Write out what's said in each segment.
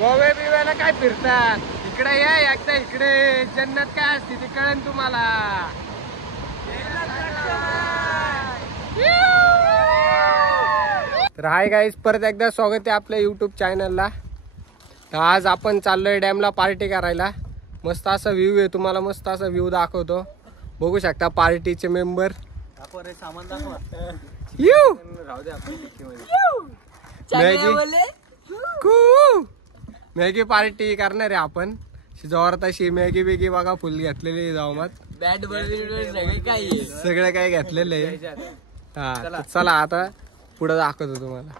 गोवे बिव्याला काय फिरतात, इकडे या एकदा, इकडे जन्नत काय असते ती कळेल तुम्हाला. तर हाय गाईज, परत एकदा स्वागत आहे आपल्या यूट्यूब चॅनलला. तर आज आपण चाललोय डॅमला पार्टी करायला. मस्त असा व्ह्यू आहे, तुम्हाला मस्त असा व्ह्यू दाखवतो. बघू शकता पार्टीचे मेंबर. मॅगी पार्टी करणार आहे आपण. जोरात अशी मॅगी बेगी बघा, फुल घेतलेली जावमात, बॅट सगळं काय घेतलेलं आहे. हा चला आता पुढे दाखवतो तुम्हाला.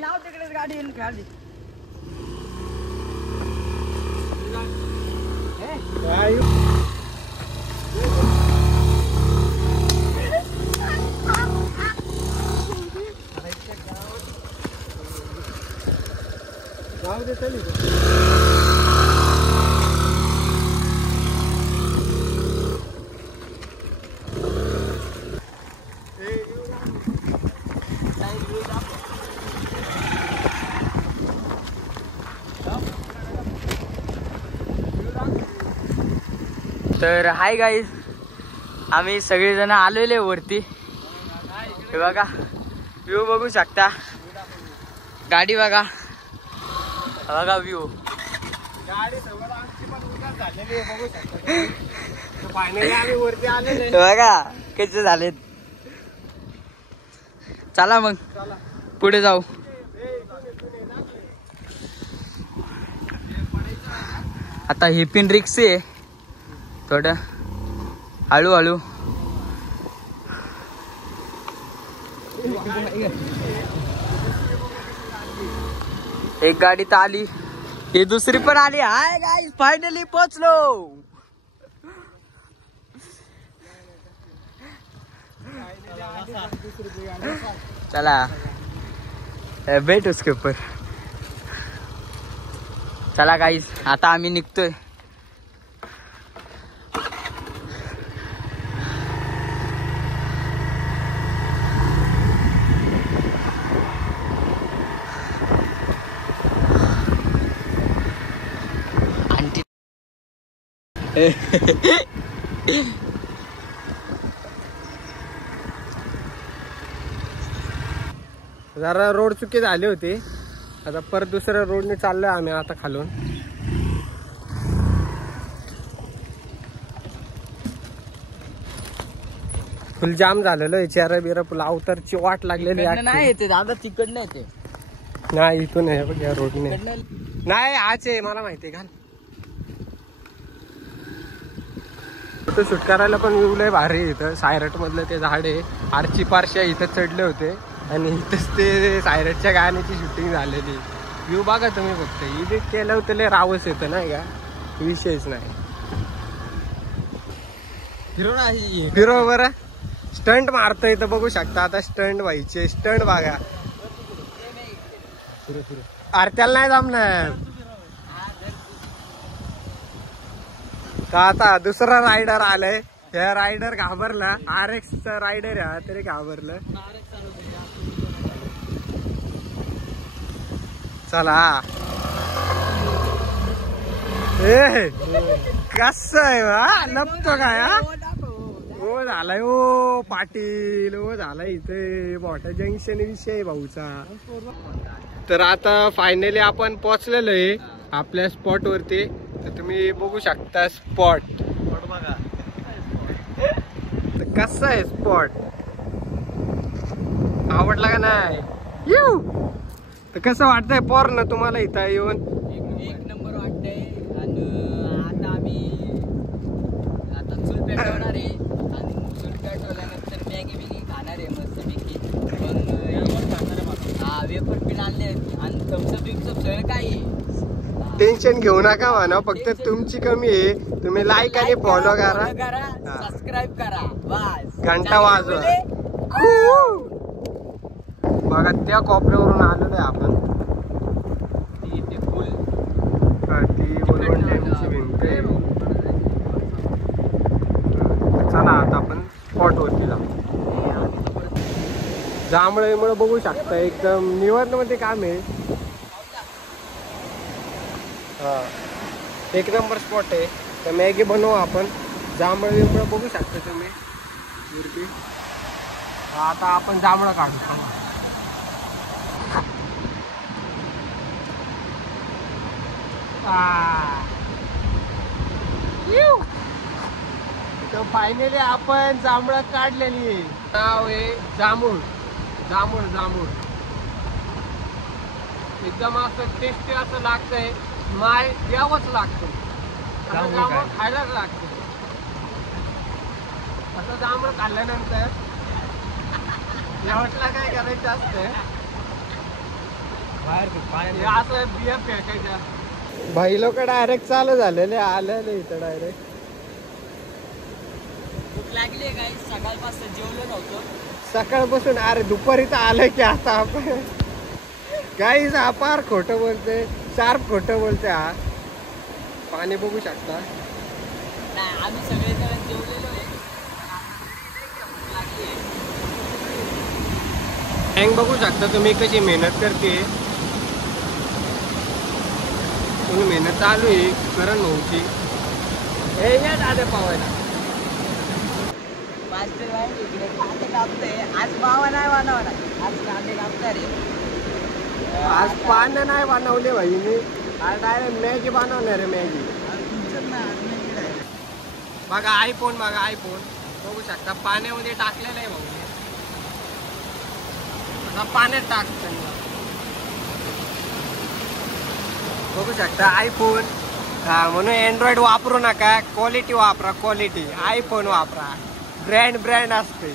लाव तिकडेच गाडी येऊन खाली. जाऊ दे चल. तर हाय गाईज, आम्ही सगळेजण आलेले वरती. हे बघा व्ह्यू बघू शकता, गाडी बघा, बघा व्ह्यू. गाडी सगळं आमची पण उद्या झालेली आहे, बघू शकता. फायनली आम्ही वरती आलेले बघा कसे झालेत. चला मग पुढे जाऊ. आता ही पिन रिक्स आहे, थोडं हळूहळू. एक गाडी तर आली, ही दुसरी पण आली. हाय गाईस, फायनली पोहोचलो. चला बैठ उसके ऊपर. चला गाईस, आता आम्ही निघतोय. जरा रोड चुकी झाली होती, आता परत दुसऱ्या रोडने चाललोय आम्ही आता खालून. फुल जाम झालेलो आहे, चेहरा बिरा फुल अवतारची वाट लागलेली नाही येते दादा, तिकडनं येते. नाही इथून आहे बघ, या रोडने नाही. आज आहे मला माहिती घाल. इथं शूट करायला पण व्ह्यू लय भारी. इथं सायरट मधलं ते झाड आहे, आरची पारशा इथं चढले होते आणि इथंच ते सायरटच्या गाण्याची शूटिंग झालेली. व्ह्यू बघा तुम्ही, फक्त एडिट केलं होतं लय रावस येतं नाही का, विषयच नाही. फिरो बरं, स्टंट मारतोय इथं बघू शकता. आता स्टंट व्हायचे, स्टंट बघा. अरे त्याला नाही जमणार. तर आता दुसरा रायडर आलाय, हे रायडर घाबरला. RX चा रायडर आहे तरी घाबरलं. चला ए कस आहे लपतो काय. हो झालाय हो पाटील, हो झालाय इथे मोठा जंक्शन विषय भाऊचा. तर आता फायनली आपण पोहोचलेलो आहे आपल्या स्पॉट वरती. तर तुम्ही बघू शकता स्पॉट बघा कसा आहे स्पॉट, आवडला का नाही? येऊ तर कसं वाटतंय पोर ना तुम्हाला इथं येऊन? एक नंबर वाटतंय. आणि आता आम्ही चूल पेटवणार आहे आणि चूल पेटवल्यानंतर मॅगी बिगी खाणार आहे मस्त पैकी. हा वेफर पिन आणले आणि थम्सअप बिम्सअप सगळं काय आहे. टेन्शन घेऊ नका म्हणा, फक्त तुमची कमी आहे. तुम्ही लाईक आणि फॉलो करा, सबस्क्राईब करा, बस घंटा वाजवा. बघा त्या कोपऱ्यावरून आलेलो आहे आपण. ते फुल ती बोलवून डॅमची भिंत आहे. चला आता आपण स्पॉट वरती जाऊ. जांभळं बघू शकता, एकदम निवर्ण मध्ये काम आहे. हा एक नंबर स्पॉट आहे. तर मॅगी बनवू आपण. जांभळं बिंबळं बघू शकता तुम्ही वरती. आता आपण जांभळं काढू. तर फायनली आपण जांभळं काढलेली आहे. नाव आहे जांभूळ. जांभूळ जांभूळ एकदम असं टेस्टी असं लागतंय. माय द्यावंच लागतं. जांभूळ खायलाच लागतं. असं जांभूळ खाल्ल्यानंतर शेवटला काय करायचं असतं, बाहेर असं बिया फेकायच्या. भाई लोक डायरेक्ट चालू झालेले, आलेले इथं डायरेक्ट. भूक लागली आहे काही, सकाळपासून जेवलो नव्हतो. सकाळपासून. अरे दुपारी तर आलं की आता आपण काहीच अपार खोटं बोलते, शार्प खोटं बोलते. हा पाणी बघू शकता. नाही आम्ही सगळे जण जेवलेलो आहे. हँग बघू शकता तुम्ही कशी मेहनत करते. तुम्ही मेहनत चालू आहे करण नव्हती. हे या दादा पावायला मास्टर भाई इकडे कांदे कापतोय. आज मावा नाही बनवणार, आज कांदे कापणार आहे. आज पानं नाही बनवले भाई मी. आज डायरेक्ट मॅगी बनवणार आहे. मॅगी बघा, आयफोन बघा, आयफोन बघू शकता पाण्यामध्ये टाकलेलं आहे भाऊ. आता पाण्यात टाकतो बघू शकता आयफोन. हा म्हणून अँड्रॉइड वापरू नका, क्वालिटी वापरा, क्वालिटी. आयफोन वापरा, ब्रँड असते.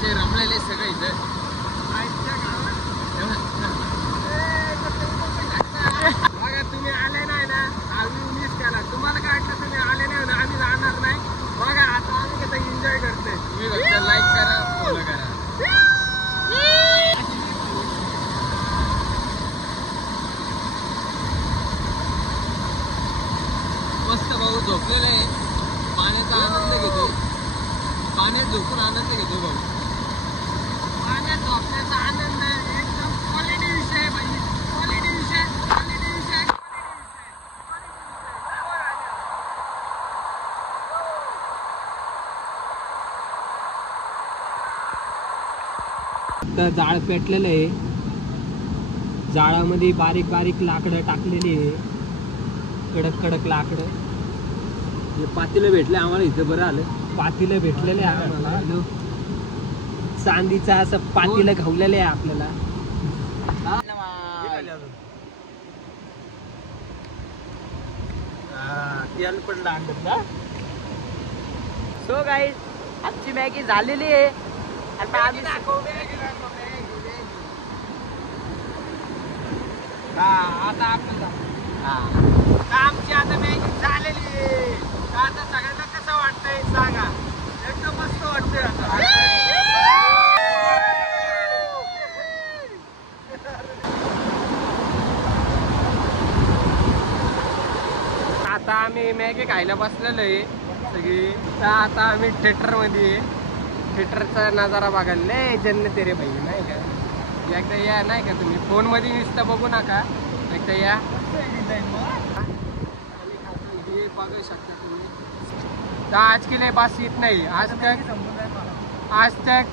ते रमलेले सगळे इथं. बघा तुम्ही आले नाही ना, आम्ही मिस केला. तुम्हाला काय वाटलं तुम्ही आले नाही ना, आम्ही जाणार नाही. बघा आता आम्ही कसं एन्जॉय करतोय. तुम्ही फक्त लाईक करा, फॉलो करा. मस्त भाऊ झोपलेला आहे, पाण्याचा आनंद घेतो. पाण्यात झोपून आनंद घेतो भाऊ. पाण्यात झोपण्याचा आनंद एकदम क्वालिटी विषय भाई. क्वालिटी विषय, क्वालिटी विषय, तर जाळ पेटलेलं आहे. जाळामध्ये बारीक बारीक लाकडं टाकलेली आहे, कडक कडक लाकडं. पातीला भेटले आम्हाला इथं, बरं आलं. पातीलं भेटलेले आहे आम्हाला. चांदीचा असं पातीलं घावलेलं आहे आपल्याला. सो गाईज आमची मॅगी झालेली आहे. आता आम्ही आता आमची आता मॅगी झालेली आहे. आता सगळ्यांना कसं वाटतंय सांगा. एकदम मस्त वाटतंय आता आम्ही मॅगी खायला बसलेलो आहे सगळी. तर आता आम्ही थिएटर मध्ये आहे. थिएटरचा नजारा बघायला लय जन्नत रे भाई, नाही का? एकदा या, नाही का? तुम्ही फोन मध्ये नुसतं बघू नका, एकदा या. बघू शकता तुम्ही. तर आज के लिए बस इतना ही. आज तक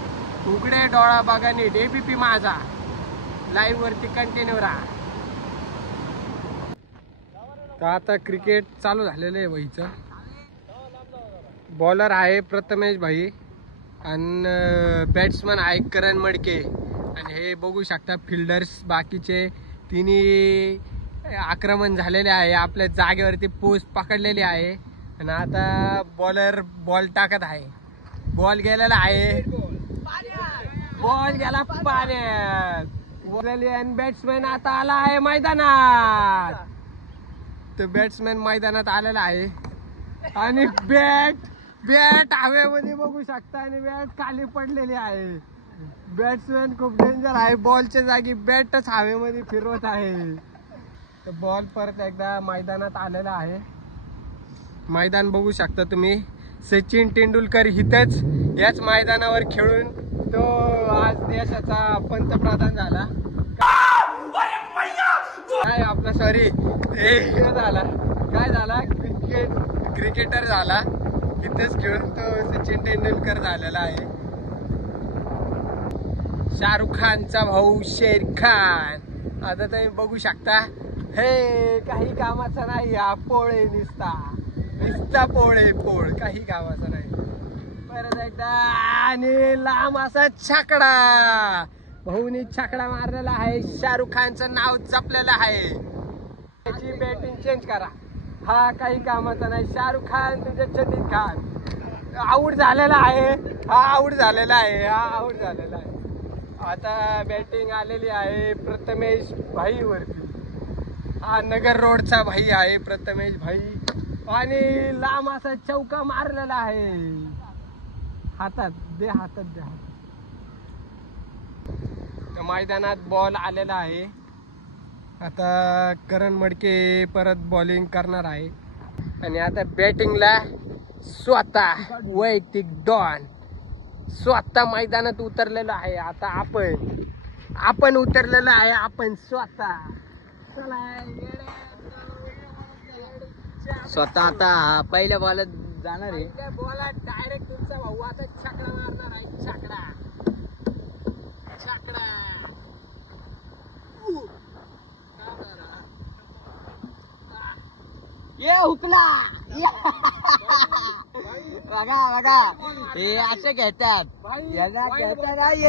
उघडे डोळा बघा नीट. ABP माझा लाईव्ह वरती कंटिन्यू राहा. तर आता क्रिकेट चालू झालेलं आहे भाईचं. बॉलर आहे प्रथमेश भाई आणि बॅट्समन आहे करण मडके. आणि हे बघू शकता फिल्डर्स बाकीचे तिन्ही आक्रमण झालेले आहे. आपल्या जागेवरती पोस्ट पकडलेली आहे. आणि आता बॉलर बॉल टाकत आहे. बॉल गेलेला आहे. बॉल गेला पाण्यात. आणि बॅट्समॅन आता आला आहे मैदानात. तर बॅट्समॅन मैदानात आलेला आहे आणि बॅट हवेमध्ये बघू शकता आणि बॅट खाली पडलेली आहे. बॅट्समॅन खूप डेंजर आहे. बॉलच्या जागी बॅटच हवेमध्ये फिरवत आहे. तर बॉल परत एकदा मैदानात आलेला आहे. मैदान बघू शकता तुम्ही. सचिन तेंडुलकर इथेच याच मैदानावर खेळून तो आज देशाचा पंतप्रधान झाला. काय आपला सॉरी हे झाला काय झाला क्रिकेटर झाला. इथेच खेळून तो सचिन तेंडुलकर झालेला आहे. शाहरुख खानचा भाऊ शेर खान. आता तुम्ही बघू शकता हे काही कामाचा नाही. हा पोळे निसता पोळ काही कामाचा नाही. परत एकदा आणि लांब असा छाकडा. भाऊनी छाकडा मारलेला आहे. शाहरुख खानचं नाव जपलेलं आहे. त्याची बॅटिंग चेंज करा. हा काही कामाचा नाही. शाहरुख खान तुझे चंदीद खान आऊट झालेला आहे. हा आऊट झालेला आहे. आता बॅटिंग आलेली आहे प्रथमेश भाई वरती. हा नगर रोडचा भाई आहे प्रथमेश भाई. आणि लांब असा चौका मारलेला आहे. हातात दे. त्या मैदानात बॉल आलेला आहे. आता करण मडके परत बॉलिंग करणार आहे. आणि आता बॅटिंगला स्वतः वैयक्तिक डॉन स्वतः मैदानात उतरलेला आहे. आता आपण उतरलेलो आहे. आपण स्वतः आता पहिल्या बॉलात जाणार आहे. बॉलात डायरेक्ट तुमचा भाऊ आता छकडा मारणार आहे. छकडा ये हुकला. बघा हे असे घेतात. याला घेता नाही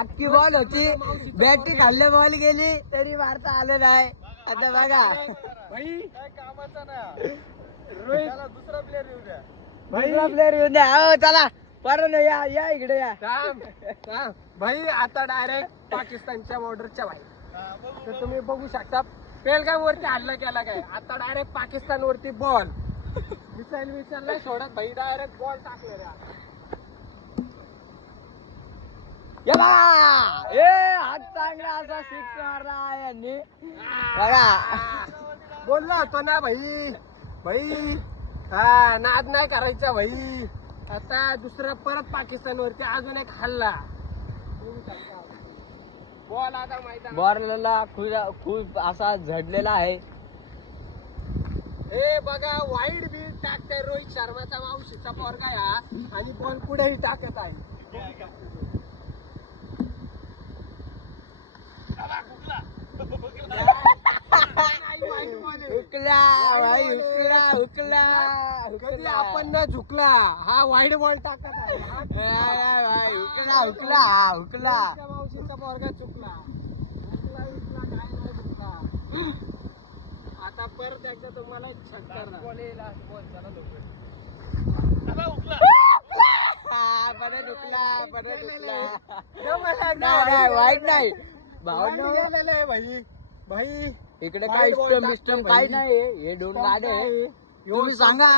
अख्खी बॉल होती. बॅटरी खाल्ले बॉल गेली तरी मारता आले नाही. आता बघा दुसरा प्लेअर येऊन द्या. हो चला परत या इकडे या. भाई आता डायरेक्ट पाकिस्तानच्या बॉर्डरच्या भाई. तर तुम्ही बघू शकता पेलगाम वरती हल्ला केला काय. आता डायरेक्ट पाकिस्तान वरती बॉल मिसाईल नाही सोडत भाई. डायरेक्ट बॉल टाकले रे. हात चांगला असा सिक्स मारला आहे यांनी. बघा बोललो होतो ना भाई. हा नाद नाही करायचा भाई. आता दुसरा परत पाकिस्तान वरती अजून एक हल्ला. बॉल आता मैदान बॉलला खूप असा झडलेला आहे. हे बघा वाईड बी टाकताय रोहित शर्माचा मावशीचा पोरगा हा. आणि बॉल पुढेही टाकत आहे. कधी आपण न झुकला. हा वाईड बॉल टाकत आहे. हुकला मावशीचा पोरगा चुकला. आता परत एकदा तुम्हाला वाईट नाही भाई. इकडे काय सिस्टम काही नाही. हे दोन गाड्या आहे. तुम्ही सांगा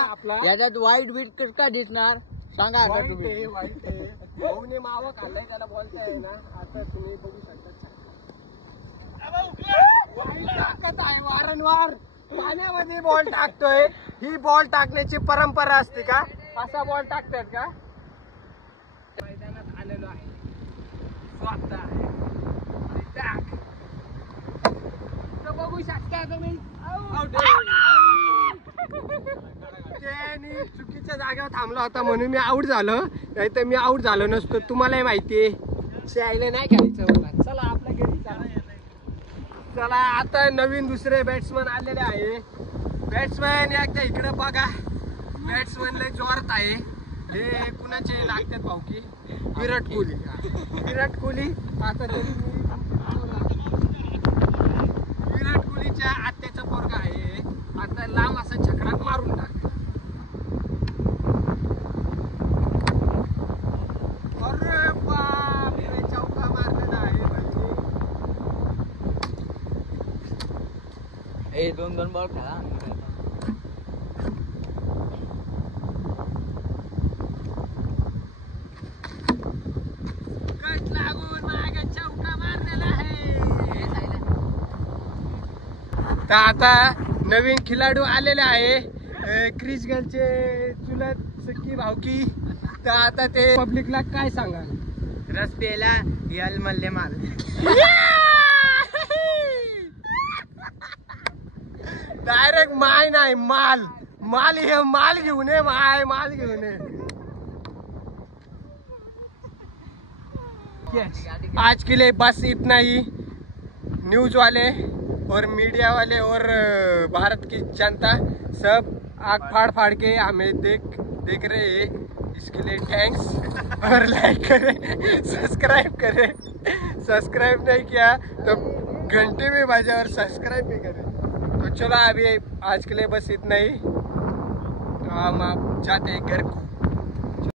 याच्यात वाईट बीट कसं काय दिसणार सांगा. आता तुम्ही भाऊने मावा खाल्लाय त्याला बोलताय ना. आता तुम्ही बघू शकता टाकत आहे वारंवार. पाण्यामध्ये बॉल टाकतोय. ही बॉल टाकण्याची परंपरा असते का. असा बॉल टाकतात का. मैदानात आलेलो आहे स्वतः. बघू शकता तुम्ही चुकीच्या जागेवर थांबला होता म्हणून मी आऊट झालो. नाही तर मी आऊट झालो नसतो. तुम्हालाही माहितीये शाळेला नाही खेळायचं मला. चला आपल्या घरी चला. चला आता नवीन दुसरे बॅट्समन आलेले आहे. बॅट्समॅन एकदा इकडे बघा. बॅट्समॅन लय जोरात आहे. हे कुणाचे लागतात भाऊकी? विराट कोहली. विराट कोहली आता तरी विराट कोहलीच्या आत्याचा पोरगा आहे. आता लांब असा छकडात मारून टाक. अरे बापरे चौका मारलेला आहे भाई. ए 2-2 बॉल खेळा. कट लागून मागे चौका मारलेला आहे. तर आता नवीन खिलाडू आलेले आहे. क्रिस गेलचे चुलत सख्खी भावकी. तर आता ते पब्लिकला काय सांगाल? रस पेला यल मल्ले माल. डायरेक्ट माय नाही माल. माल हे माल घेऊन ये. माल घेऊन ये. आज के लिए बस इतना ही. न्यूज वाले और मीडिया वाले और भारत की जनता सब आग फाड़ के हमें देख रहे हैं. इसके लिए थैंक्स. और लाइक करें, सब्सक्राइब करें. सब्सक्राइब नहीं किया तो घंटे में बजा और सब्सक्राइब भी करें. तो चलो अभी आज के लिए बस इतना ही. तो हम आप जाते हैं घर को.